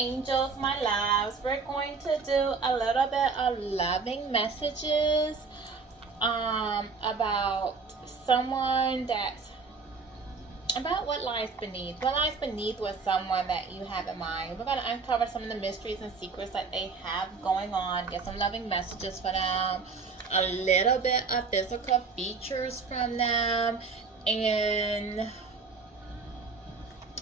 angels, my loves. We're going to do a little bit of loving messages about someone that's about what lies beneath. What lies beneath was someone that you have in mind. We're going to uncover some of the mysteries and secrets that they have going on. Get some loving messages for them. A little bit of physical features from them. And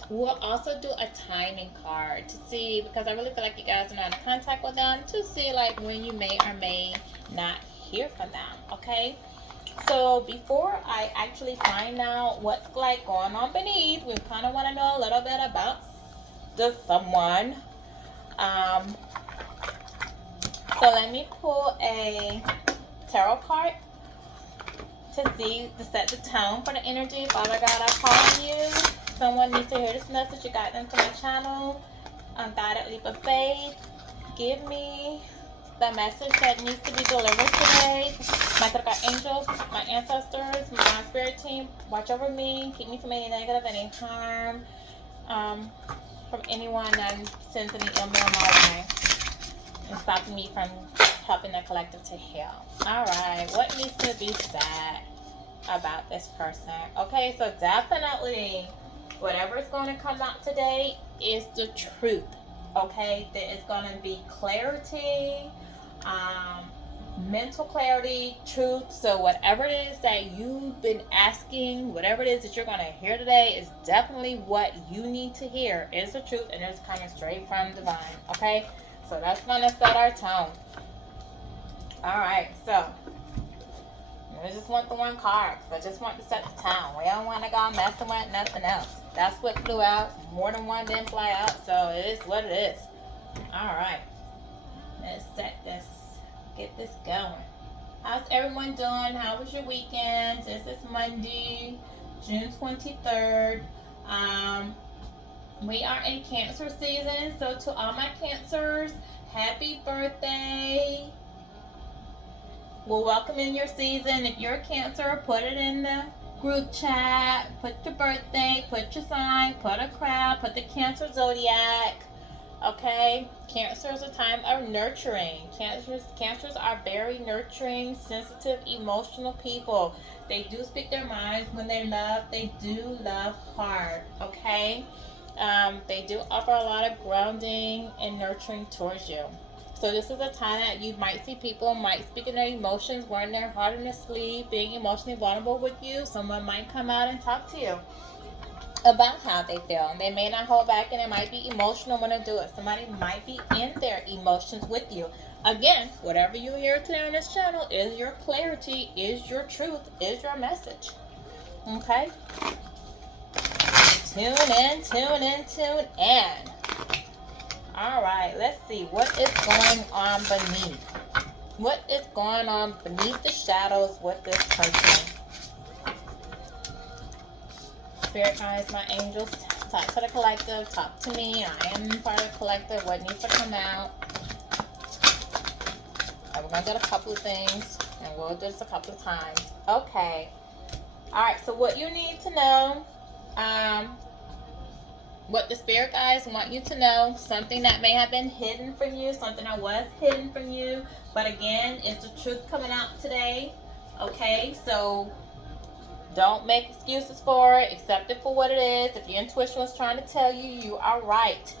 we'll also do a timing card to see, because I really feel like you guys are not in contact with them, to see like when you may or may not hear from them. Okay? So before I actually find out what's like going on beneath, we kind of want to know a little bit about the someone. Um, so let me pull a tarot card to see, to set the tone for the energy. Father God, I call on you. Someone needs to hear this message. You guide them to my channel. Unguided leap of faith. Give me the message that needs to be delivered today. My critical angels, my ancestors, my spirit team, watch over me. Keep me from any negative, any harm, from anyone that sends any ill will my way, and stopping me from helping the collective to heal. Alright, what needs to be said about this person? Okay, so definitely whatever is going to come out today is the truth. Okay, there is going to be clarity, mental clarity, truth. So whatever it is that you've been asking, whatever it is that you're going to hear today is definitely what you need to hear. Is the truth, and it's coming straight from divine. Okay, so that's going to set our tone. Alright, so I just want the one card. I just want to set the tone. We don't want to go messing with nothing else. That's what flew out. More than one didn't fly out, so it is what it is. Alright, let's set this, get this going. How's everyone doing? How was your weekend? This is Monday, June 23rd. We are in Cancer season, so to all my Cancers, happy birthday. We'll welcome in your season. If you're a Cancer, put it in the group chat. Put your birthday, put your sign, put a crowd, put the Cancer zodiac. Okay, Cancer is a time of nurturing. Cancers are very nurturing, sensitive, emotional people. They do speak their minds when they love. They do love hard. Okay, they do offer a lot of grounding and nurturing towards you. So this is a time that you might see people might speak in their emotions, wearing their heart on their sleeve, being emotionally vulnerable with you. Someone might come out and talk to you about how they feel. They may not hold back, and it might be emotional when they do it. Somebody might be in their emotions with you. Again, whatever you hear today on this channel is your clarity, is your truth, is your message. Okay? Tune in, tune in, tune in. Alright, let's see what is going on beneath. What is going on beneath the shadows with this person? Spirit guides, my angels, talk to the collective, talk to me. I am part of the collective. What needs to come out? And we're going to do a couple of things, and we'll do this a couple of times. Okay. Alright, so what you need to know, what the spirit guides want you to know, something that may have been hidden from you, something that was hidden from you, but again, it's the truth coming out today. Okay, so don't make excuses for it. Accept it for what it is. If your intuition was trying to tell you, you are right.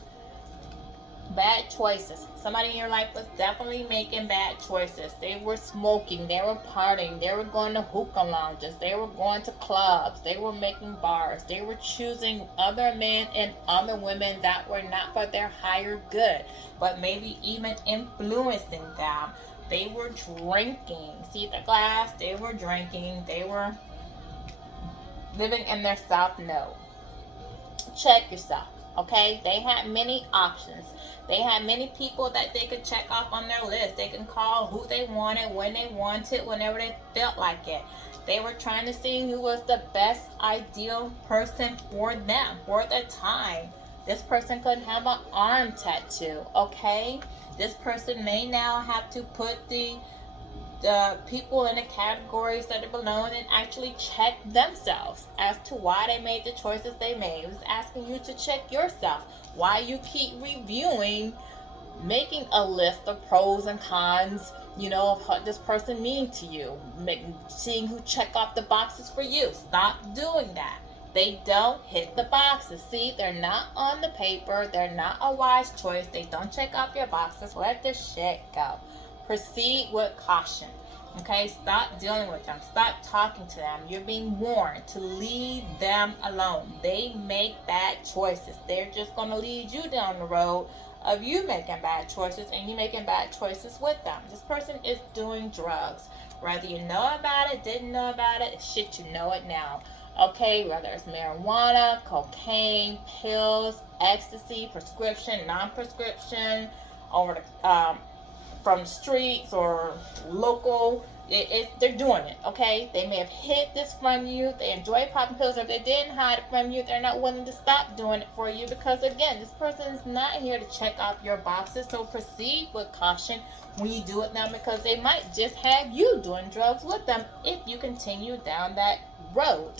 Bad choices. Somebody in your life was definitely making bad choices. They were smoking. They were partying. They were going to hookah lounges. They were going to clubs. They were making bars. They were choosing other men and other women that were not for their higher good, but maybe even influencing them. They were drinking. See the glass? They were drinking. They were living in their south node. Check yourself. Okay, they had many options. They had many people that they could check off on their list. They can call who they wanted, when they wanted, whenever they felt like it. They were trying to see who was the best ideal person for them, for their time. This person could have an arm tattoo, okay? This person may now have to put the the people in the categories that they belong and actually check themselves as to why they made the choices they made. It was asking you to check yourself. Why you keep reviewing, making a list of pros and cons, of what this person means to you, seeing who check off the boxes for you. Stop doing that. They don't hit the boxes. See, they're not on the paper. They're not a wise choice. They don't check off your boxes. Let this shit go. Proceed with caution. Okay, stop dealing with them. Stop talking to them. You're being warned to leave them alone. They make bad choices. They're just going to lead you down the road of you making bad choices, and you making bad choices with them. This person is doing drugs. Whether you know about it, didn't know about it, shit, you know it now. Okay, whether it's marijuana, cocaine, pills, ecstasy, prescription, non-prescription, over the from the streets or local, they're doing it. Okay, they may have hid this from you. They enjoy popping pills, or if they didn't hide it from you, they're not willing to stop doing it for you, because again, this person is not here to check off your boxes. So proceed with caution when you do it now, because they might just have you doing drugs with them if you continue down that road.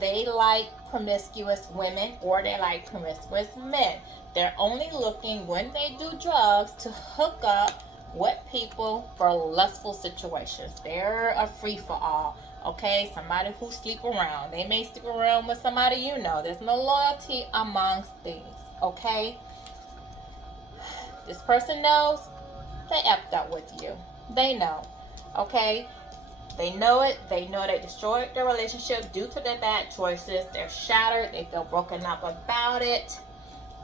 They like promiscuous women, or they like promiscuous men. They're only looking, when they do drugs, to hook up with people for lustful situations. They're a free-for-all. Okay, somebody who sleep around. They may sleep around with somebody you know. There's no loyalty amongst these. Okay, this person knows they effed up with you. They know. Okay, they know it. They know they destroyed their relationship due to their bad choices. They're shattered. They feel broken up about it.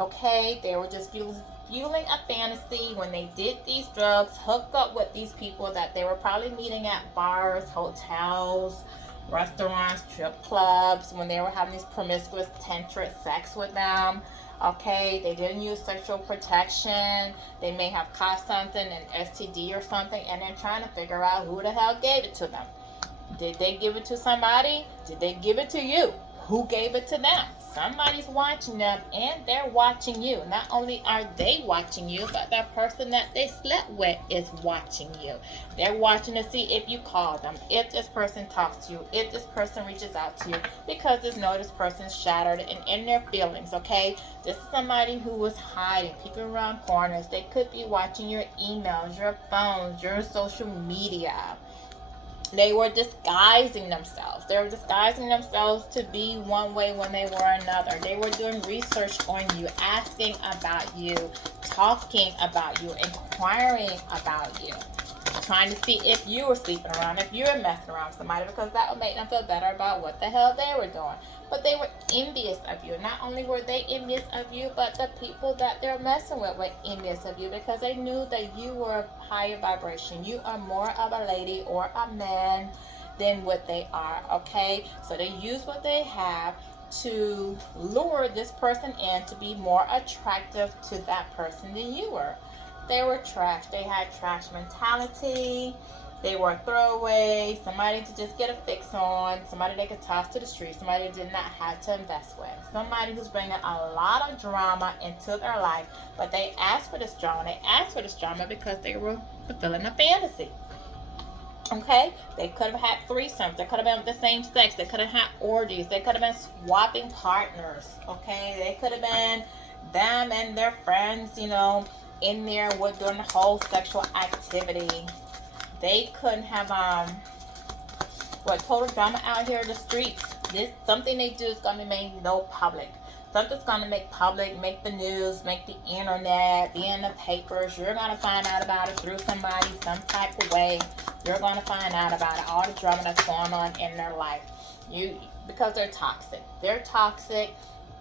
Okay, they were just fueling a fantasy when they did these drugs, hooked up with these people that they were probably meeting at bars, hotels, restaurants, strip clubs, when they were having these promiscuous tantric sex with them. Okay, they didn't use sexual protection. They may have caught something, an STD or something, and they're trying to figure out who the hell gave it to them. Did they give it to somebody? Did they give it to you? Who gave it to them? Somebody's watching them, and they're watching you. Not only are they watching you, but that person that they slept with is watching you. They're watching to see if you call them, if this person talks to you, if this person reaches out to you, because they know this person's shattered and in their feelings. Okay, this is somebody who was hiding, peeking around corners. They could be watching your emails, your phones, your social media. They were disguising themselves. They were disguising themselves to be one way when they were another. They were doing research on you, asking about you, talking about you, inquiring about you, trying to see if you were sleeping around, if you were messing around with somebody, because that would make them feel better about what the hell they were doing. But they were envious of you. Not only were they envious of you, but the people that they're messing with were envious of you, because they knew that you were higher vibration. You are more of a lady or a man than what they are. Okay, so they use what they have to lure this person in to be more attractive to that person than you were. They were trash. They had trash mentality. They were a throwaway, somebody to just get a fix on, somebody they could toss to the street, somebody they did not have to invest with, somebody who's bringing a lot of drama into their life. But they asked for this drama. They asked for this drama because they were fulfilling a fantasy. Okay, they could have had threesomes. They could have been with the same sex. They could have had orgies. They could have been swapping partners. Okay, they could have been them and their friends, in there with doing the whole sexual activity. They couldn't have total drama out here in the streets. This something they do is gonna make no public. Something's gonna make public, make the news, make the internet, be in the papers. You're gonna find out about it through somebody, some type of way. You're gonna find out about it, all the drama that's going on in their life. Because they're toxic. They're toxic.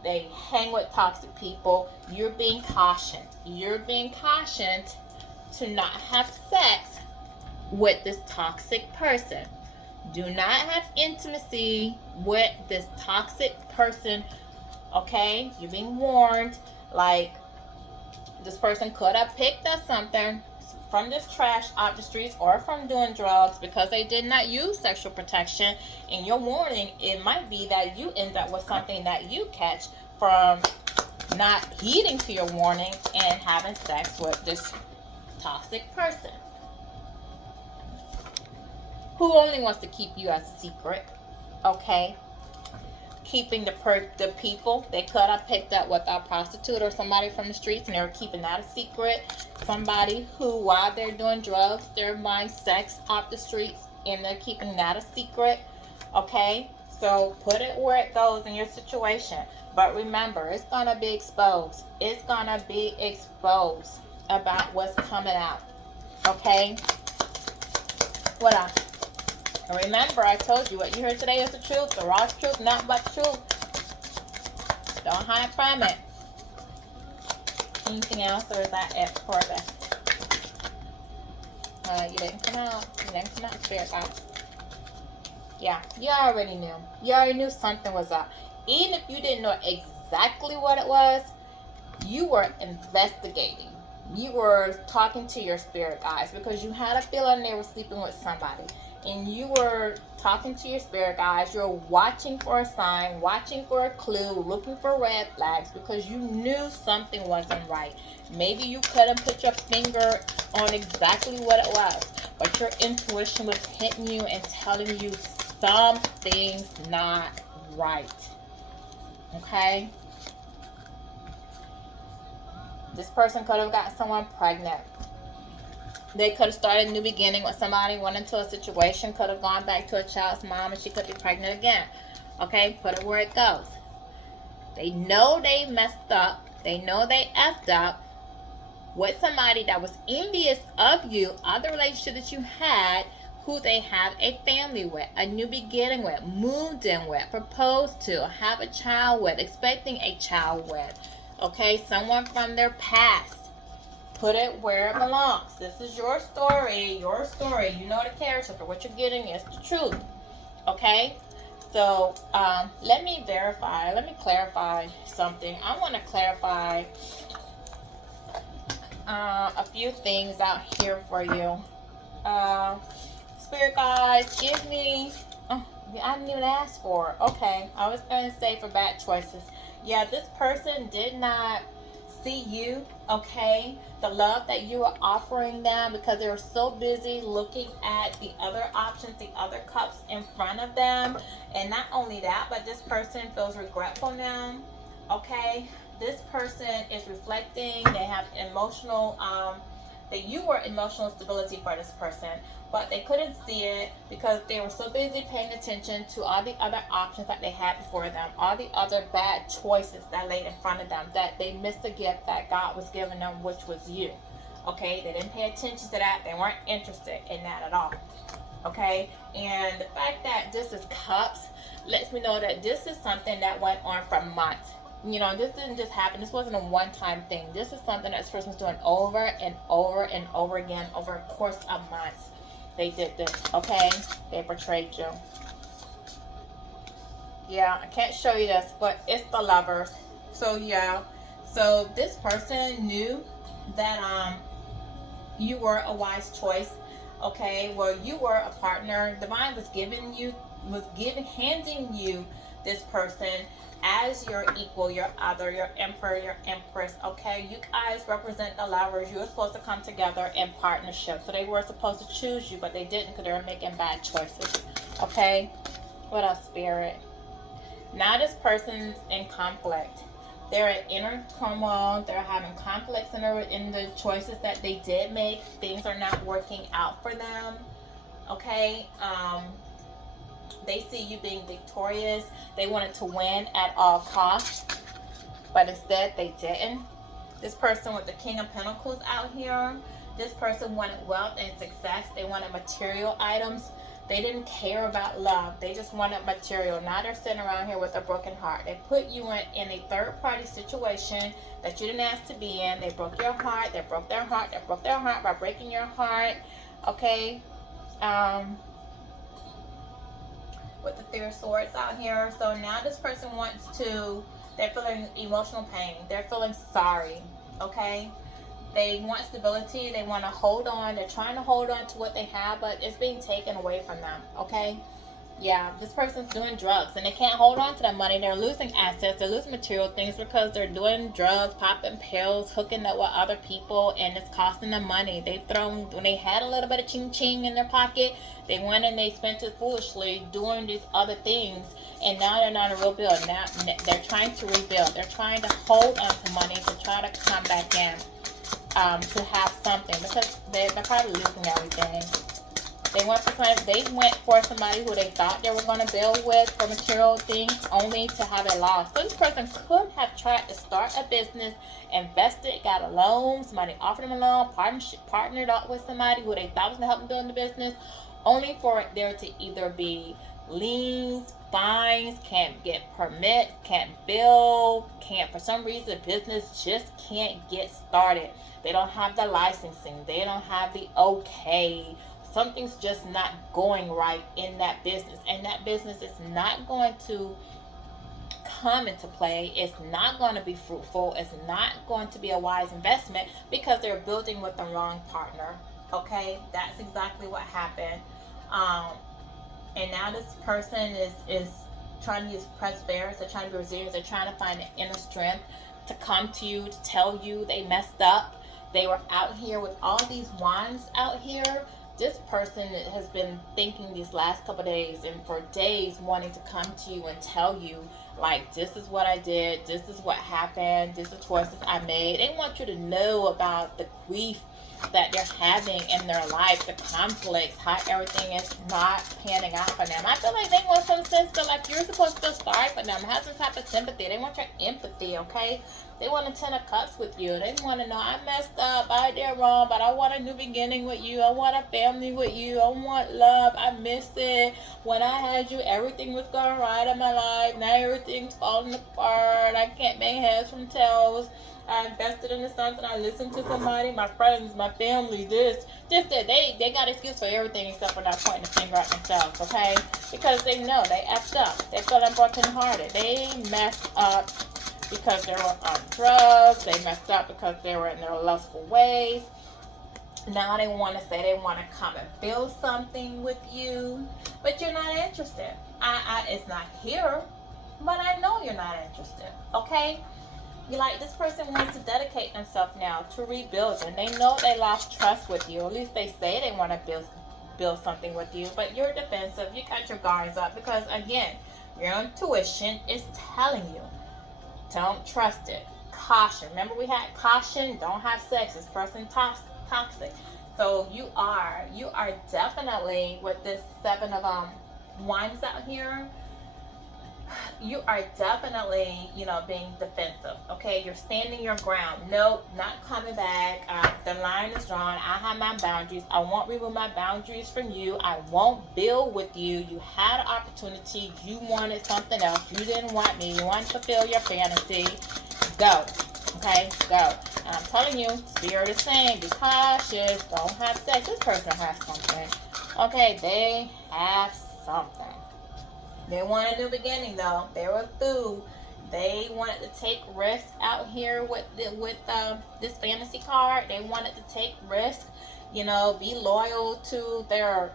They hang with toxic people. You're being cautioned. You're being cautioned to not have sex with this toxic person. Do not have intimacy with this toxic person. Okay, you're being warned. Like, this person could have picked up something from this trash off the streets, or from doing drugs, because they did not use sexual protection. And your warning, it might be that you end up with something that you catch from not heeding to your warning and having sex with this toxic person. who only wants to keep you as a secret, okay? Keeping the people they could have picked up with a prostitute or somebody from the streets, and they were keeping that a secret. Somebody who, while they're doing drugs, they're buying sex off the streets, and they're keeping that a secret, okay? So put it where it goes in your situation. But remember, it's going to be exposed. It's going to be exposed about what's coming out, okay? What else? Remember, I told you what you heard today is the truth, the raw truth, nothing but the truth. Don't hide from it. Anything else, or is that it for this? You didn't come out. You didn't come out, Spirit guys. Yeah, you already knew. You already knew something was up. Even if you didn't know exactly what it was, you were investigating. You were talking to your spirit guides because you had a feeling they were sleeping with somebody. And you were talking to your spirit guides. You're watching for a sign, watching for a clue, looking for red flags because you knew something wasn't right. Maybe you couldn't put your finger on exactly what it was, but your intuition was hitting you and telling you something's not right. Okay? This person could have got someone pregnant. They could have started a new beginning with somebody, went into a situation, could have gone back to a child's mom, and she could be pregnant again. Okay? Put it where it goes. They know they messed up. They know they effed up with somebody that was envious of you, of the relationship that you had, who they have a family with, a new beginning with, moved in with, proposed to, have a child with, expecting a child with. Okay? Someone from their past. Put it where it belongs. This is your story. Your story. You know the character. But what you're getting is the truth. Okay? So, let me verify. Let me clarify something. I want to clarify a few things out here for you. Spirit guides, give me... Oh, I didn't even ask for it. Okay. I was going to say for bad choices. Yeah, this person did not see you, okay, the love that you were offering them because they were so busy looking at the other options, the other cups in front of them. And not only that, but this person feels regretful now, okay? This person is reflecting. They have emotional, that you were emotional stability for this person, but they couldn't see it because they were so busy paying attention to all the other options that they had before them, all the other bad choices that laid in front of them, that they missed the gift that God was giving them, which was you. Okay? They didn't pay attention to that. They weren't interested in that at all. Okay? And the fact that this is cups lets me know that this is something that went on for months. You know, this didn't just happen. This wasn't a one-time thing. This is something that this person's doing over and over and over again over a course of months. They did this, okay? They betrayed you. Yeah, I can't show you this, but it's the Lovers. So, yeah. So, this person knew that you were a wise choice, okay? Well, you were a partner. Divine was handing you this person as your equal, your other, your emperor, your empress, okay? You guys represent the Lovers. You were supposed to come together in partnership. So they were supposed to choose you, but they didn't because they were making bad choices, okay? What else, Spirit? Now this person's in conflict. They're in inner turmoil. They're having conflicts in the choices that they did make. Things are not working out for them, okay? They see you being victorious. They wanted to win at all costs, but instead they didn't. This person with the King of Pentacles out here, this person wanted wealth and success. They wanted material items. They didn't care about love. They just wanted material. Now they're sitting around here with a broken heart. They put you in a third-party situation that you didn't ask to be in. They broke your heart. They broke their heart. They broke their heart by breaking your heart, okay? With the Three of Swords out here. So now this person they're feeling emotional pain. They're feeling sorry, okay? They want stability. They want to hold on. They're trying to hold on to what they have, but it's being taken away from them, okay? Yeah, this person's doing drugs and they can't hold on to that money. They're losing assets, they're losing material things because they're doing drugs, popping pills, hooking up with other people, and it's costing them money. They've thrown, when they had a little bit of ching ching in their pocket, they went and they spent it foolishly doing these other things, and now they're not a real bill. Now they're trying to rebuild, they're trying to hold on to money to try to come back in, to have something because they're probably losing everything. They went for somebody who they thought they were going to build with for material things, only to have a loss. So this person could have tried to start a business, invested, got a loan, somebody offered them a loan, partnered up with somebody who they thought was going to help them build the business, only for there to either be liens, fines, can't get permits, can't build, can't, for some reason, business just can't get started. They don't have the licensing, they don't have the okay. Something's just not going right in that business, and that business is not going to come into play. It's not going to be fruitful. It's not going to be a wise investment because they're building with the wrong partner. Okay, that's exactly what happened. um, and now this person is trying to use perseverance. They're trying to be resilient. They're trying to find the inner strength to come to you, to tell you they messed up. They were out here with all these wands out here. This person has been thinking these last couple of days and for days wanting to come to you and tell you, like, this is what I did, this is what happened, this is the choices I made. They want you to know about the grief that they're having in their life, the conflicts, how everything is not panning out for them. I feel like they want some sense that, like, you're supposed to feel sorry for them, have some type of sympathy. They want your empathy, okay? They want a 10 of cups with you. They want to know, I messed up, I did wrong, but I want a new beginning with you. I want a family with you. I want love. I miss it. When I had you, everything was going right in my life. Now everything's falling apart. I can't make heads from tails. I invested into something. I listened to somebody, my friends, my family, this, that. They got excuse for everything except for not pointing the finger at themselves, okay? Because they know they effed up. They feeling brokenhearted. They messed up because they were on drugs. They messed up because they were in their lustful ways. Now they want to say they want to come and build something with you, but you're not interested. It's not here, but I know you're not interested, okay? You, like, this person wants to dedicate themselves now to rebuilding. They know they lost trust with you. At least they say they want to build something with you, but you're defensive. You got your guards up because, again, your intuition is telling you, don't trust it. Caution. Remember we had caution, don't have sex. This person toxic. So you are definitely, with this 7 of wands out here, you are definitely, being defensive. Okay, you're standing your ground. Nope, not coming back. The line is drawn. I have my boundaries. I won't remove my boundaries from you. I won't build with you. You had an opportunity. You wanted something else. You didn't want me. You wanted to fulfill your fantasy. Go. Okay, go. And I'm telling you, Spirit is saying, be cautious. Don't have sex. This person has something. Okay, they have something. They want a new beginning, though. They were through. They wanted to take risks out here with this fantasy card. They wanted to take risks, be loyal to their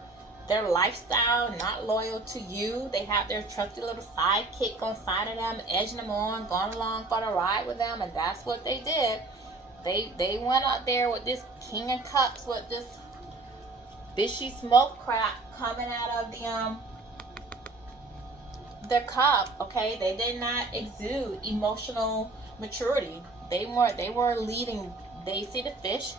lifestyle, not loyal to you. They have their trusty little sidekick on side of them, edging them on, going along for the ride with them, and that's what they did. They went out there with this King of Cups, with this fishy smoke crap coming out of their cup. Okay, they did not exude emotional maturity. They were leading. They see the fish.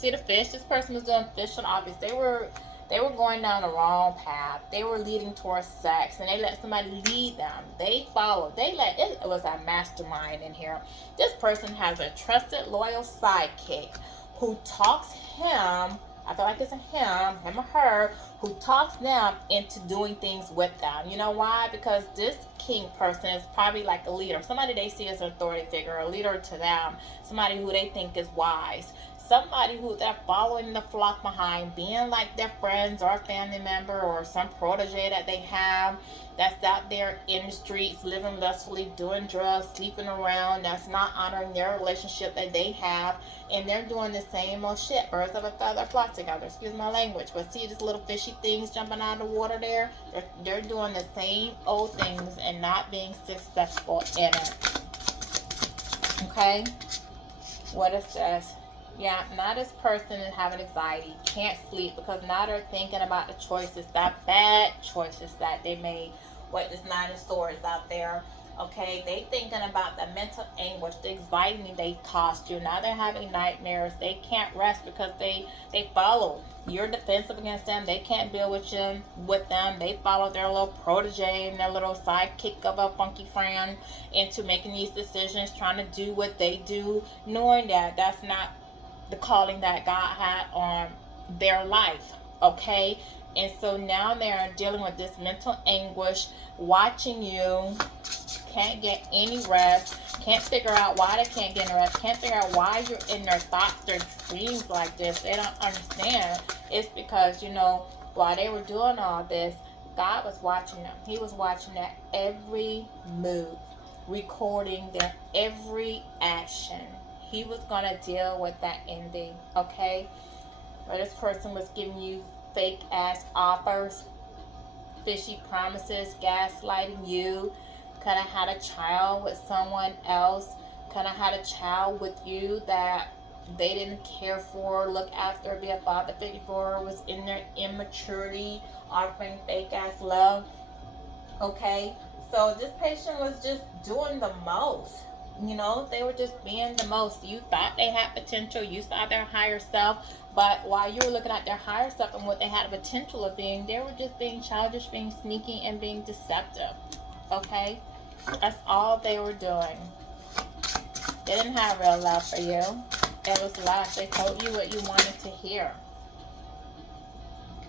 This person was doing fish on obvious. They were going down the wrong path. They were leading towards sex, and they let somebody lead them. They followed. It was a mastermind in here. This person has a trusted, loyal sidekick who talks him. I feel like it's him or her, who talks them into doing things with them. You know why? Because this king person is probably like a leader, somebody they see as an authority figure, a leader to them, somebody who they think is wise. somebody who they're following the flock behind, being like their friends or a family member or some protege that they have that's out there in the streets living lustfully, doing drugs, sleeping around, that's not honoring their relationship that they have, and they're doing the same old shit. Birds of a feather flock together, excuse my language, but see these little fishy things jumping out of the water there? They're doing the same old things and not being successful in it. Okay? What it says. Yeah, now this person is having anxiety, can't sleep, because now they're thinking about the choices, that bad choices that they made with this Nine of Swords out there. Okay, they thinking about the mental anguish, the anxiety they caused you. Now they're having nightmares. They can't rest because they follow. You're defensive against them. They can't deal with them. They follow their little protege and their little sidekick of a funky friend into making these decisions, trying to do what they do, knowing that that's not the calling that God had on their life. Okay, and so now they're dealing with this mental anguish, watching you, can't get any rest, can't figure out why they can't get any rest, can't figure out why you're in their thoughts, their dreams like this. They don't understand. It's because, while they were doing all this, God was watching them. He was watching their every move, recording their every action. He was going to deal with that ending, okay? But this person was giving you fake ass offers, fishy promises, gaslighting you, kind of had a child with someone else, kind of had a child with you that they didn't care for, look after, be a father figure for, was in their immaturity, offering fake ass love, okay? So this patient was just doing the most. They were just being the most. You thought they had potential. You saw their higher self. But while you were looking at their higher self and what they had a potential of being, they were just being childish, being sneaky, and being deceptive. Okay? That's all they were doing. They didn't have real love for you. It was lust. They told you what you wanted to hear.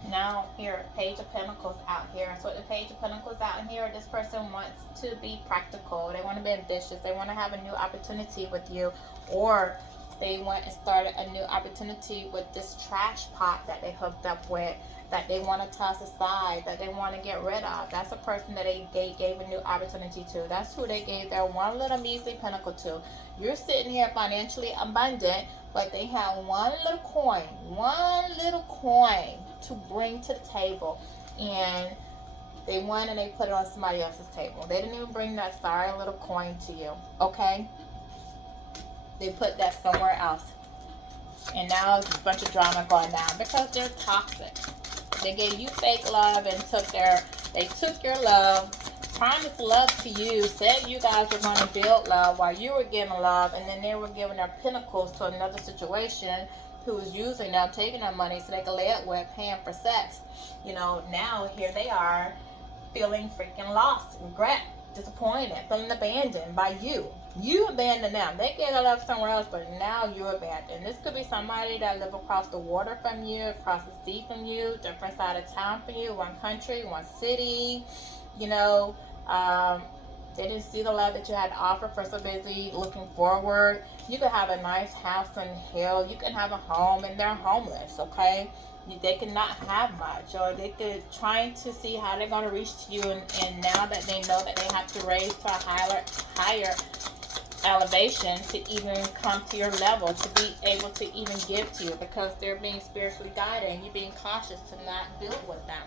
Now, here, Page of Pentacles out here. So the Page of Pentacles out here, this person wants to be practical. They want to be ambitious. They want to have a new opportunity with you. Or they want to start a new opportunity with this trash pot that they hooked up with, that they want to toss aside, that they want to get rid of. That's a person that they gave a new opportunity to. That's who they gave their one little measly pentacle to. You're sitting here financially abundant, but they have one little coin to bring to the table, and they went and they put it on somebody else's table. They didn't even bring that sorry little coin to you, okay? They put that somewhere else, and now there's a bunch of drama going down because they're toxic. They gave you fake love and they took your love, promised love to you, said you guys were going to build love while you were giving love, and then they were giving their pinnacles to another situation who was using them, taking their money so they could lay it with, paying for sex. Now here they are feeling freaking lost, regret, disappointed, feeling abandoned by you. You abandoned them. They get their love somewhere else, but now you're abandoned. This could be somebody that live across the water from you, across the sea from you, different side of town from you, one country, one city. They didn't see the love that you had to offer, for so busy looking forward. You could have a nice house on the hill. You can have a home, and they're homeless, okay? They could not have much, or they could trying to see how they're going to reach to you, and now that they know that they have to raise to a higher elevation to even come to your level, to be able to even give to you, because they're being spiritually guided and you're being cautious to not build with them.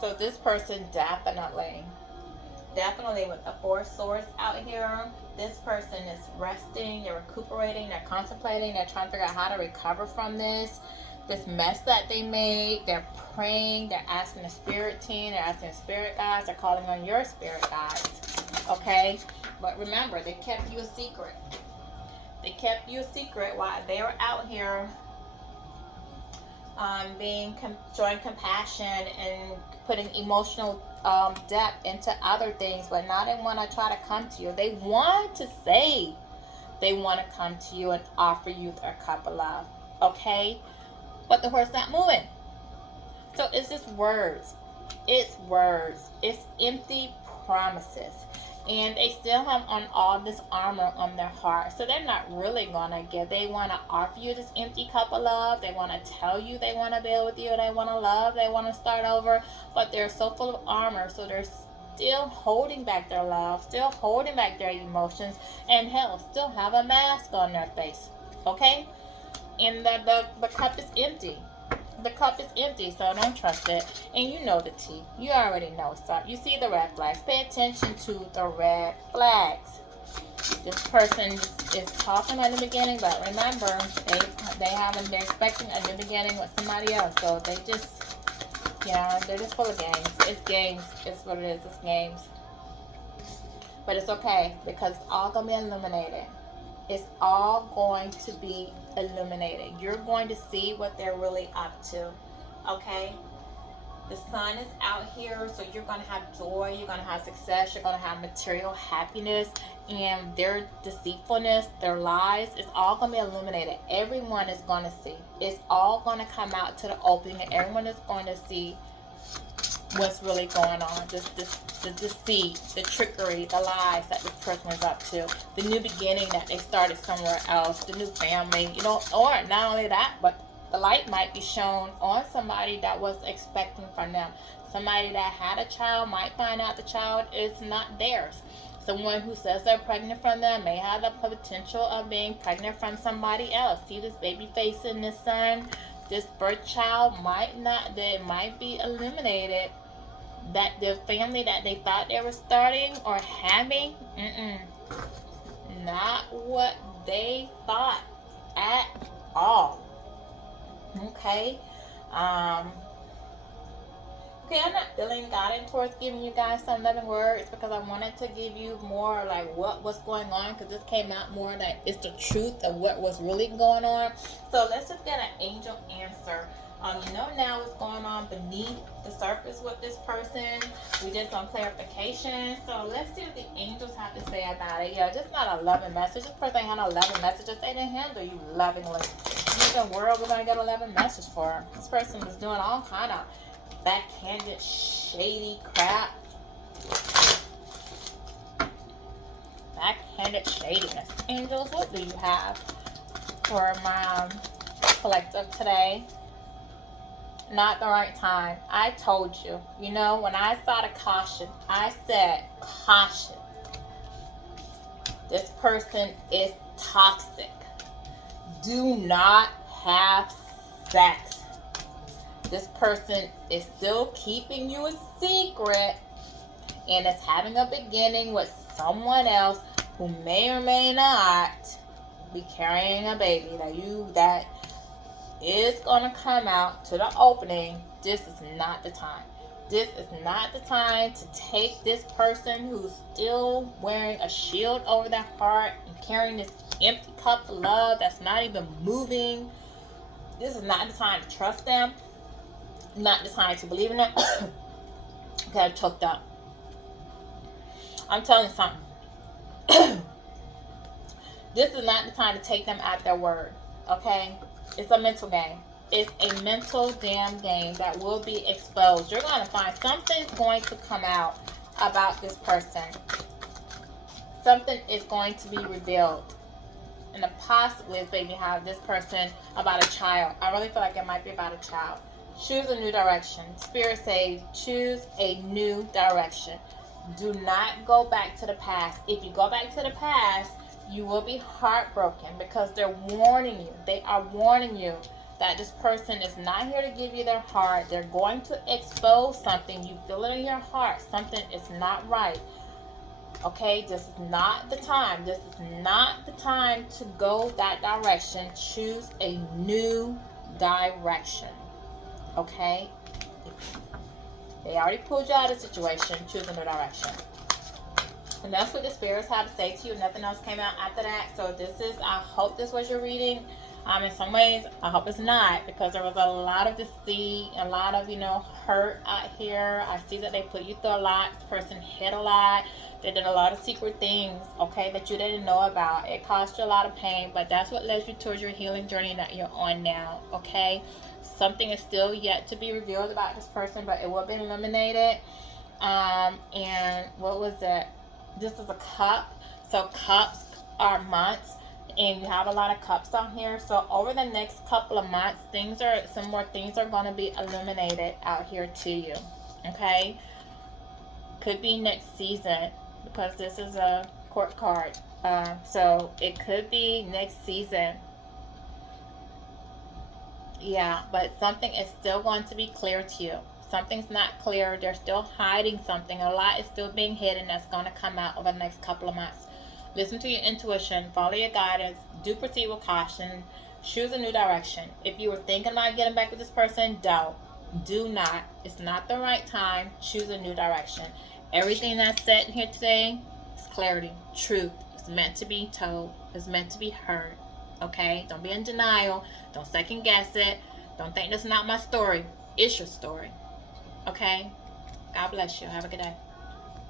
So this person definitely with the Four of Swords out here, this person is resting, they're recuperating, they're contemplating, they're trying to figure out how to recover from this mess that they made. They're praying, they're asking the spirit team, they're asking the spirit guides, they're calling on your spirit guides, okay? But remember, they kept you a secret. They kept you a secret while they were out here showing compassion and putting emotional depth into other things, but now they want to try to come to you. They want to say they want to come to you and offer you their cup of love, okay? But the horse not moving. So it's just words. It's words. It's empty promises. And they still have on all this armor on their heart. So they're not really going to give. They want to offer you this empty cup of love. They want to tell you they want to build with you. They want to love. They want to start over. But they're so full of armor. So they're still holding back their love. Still holding back their emotions. And hell, still have a mask on their face. Okay? And the cup is empty. The cup is empty, so don't trust it. And you know the tea. You already know. So you see the red flags. Pay attention to the red flags. This person is talking at the beginning, but remember, they're expecting a new beginning with somebody else. So they just, yeah, they're just full of games. It's games. It's what it is. It's games. But it's okay, because it's all gonna be illuminated. It's all going to be illuminated. You're going to see what they're really up to. Okay? The sun is out here, so you're going to have joy, you're going to have success, you're going to have material happiness, and their deceitfulness, their lies, it's all going to be illuminated. Everyone is going to see. It's all going to come out to the open, and everyone is going to see what's really going on. The deceit, the trickery, the lies that this person is up to, the new beginning that they started somewhere else, the new family, or not only that, but the light might be shown on somebody that was expecting from them. Somebody that had a child might find out the child is not theirs. Someone who says they're pregnant from them may have the potential of being pregnant from somebody else. See this baby face in the sun? This birth child might be eliminated. That the family that they thought they were starting or having, not what they thought at all. Okay. Okay, I'm not feeling guided towards giving you guys some loving words, because I wanted to give you more like what's going on, because this came out more that it's the truth of what was really going on. So let's just get an angel answer. Now what's going on beneath the surface with this person. We did some clarification. So let's see what the angels have to say about it. Yeah, just not a loving message. This person ain't had no loving messages. They didn't handle you lovingly. What in the world we're going to get a loving message for? This person is doing all kind of backhanded, shady crap. Backhanded shadiness. Angels, what do you have for my collective today? Not the right time. I told you. When I saw the caution, I said caution. This person is toxic. Do not have sex. This person is still keeping you a secret, and is having a beginning with someone else who may or may not be carrying a baby. That is going to come out to the opening. This is not the time. This is not the time to take this person who's still wearing a shield over their heart and carrying this empty cup of love that's not even moving. This is not the time to trust them. Not the time to believe in them. Okay, I'm choked up. I'm telling you something. This is not the time to take them at their word. Okay? It's a mental game. It's a mental damn game that will be exposed. You're going to find something's going to come out about this person. Something is going to be revealed. And possibly it's maybe have this person about a child. I really feel like it might be about a child. Choose a new direction. Spirit says, choose a new direction. Do not go back to the past. If you go back to the past, you will be heartbroken, because they're warning you. They are warning you that this person is not here to give you their heart. They're going to expose something. You feel it in your heart. Something is not right. Okay, this is not the time. This is not the time to go that direction. Choose a new direction. Okay? They already pulled you out of the situation. Choose a new direction. And that's what the spirits have to say to you. Nothing else came out after that. So I hope this was your reading. In some ways, I hope it's not, because there was a lot of deceit, a lot of, hurt out here. I see that they put you through a lot. This person hid a lot. They did a lot of secret things, okay, that you didn't know about. It caused you a lot of pain, but that's what led you towards your healing journey that you're on now, okay? Something is still yet to be revealed about this person, but it will be eliminated. And what was it? This is a cup. So cups are months, and you have a lot of cups on here. So over the next couple of months, some more things are going to be illuminated out here to you. Okay, could be next season because this is a court card. So it could be next season. Yeah, but something is still going to be clear to you. Something's not clear. They're still hiding something. A lot is still being hidden that's going to come out over the next couple of months. Listen to your intuition. Follow your guidance. Do proceed with caution. Choose a new direction. If you were thinking about getting back with this person, don't. Do not. It's not the right time. Choose a new direction. Everything that's said here today is clarity, truth. It's meant to be told. It's meant to be heard. Okay? Don't be in denial. Don't second guess it. Don't think that's not my story. It's your story. Okay? God bless you. Have a good day.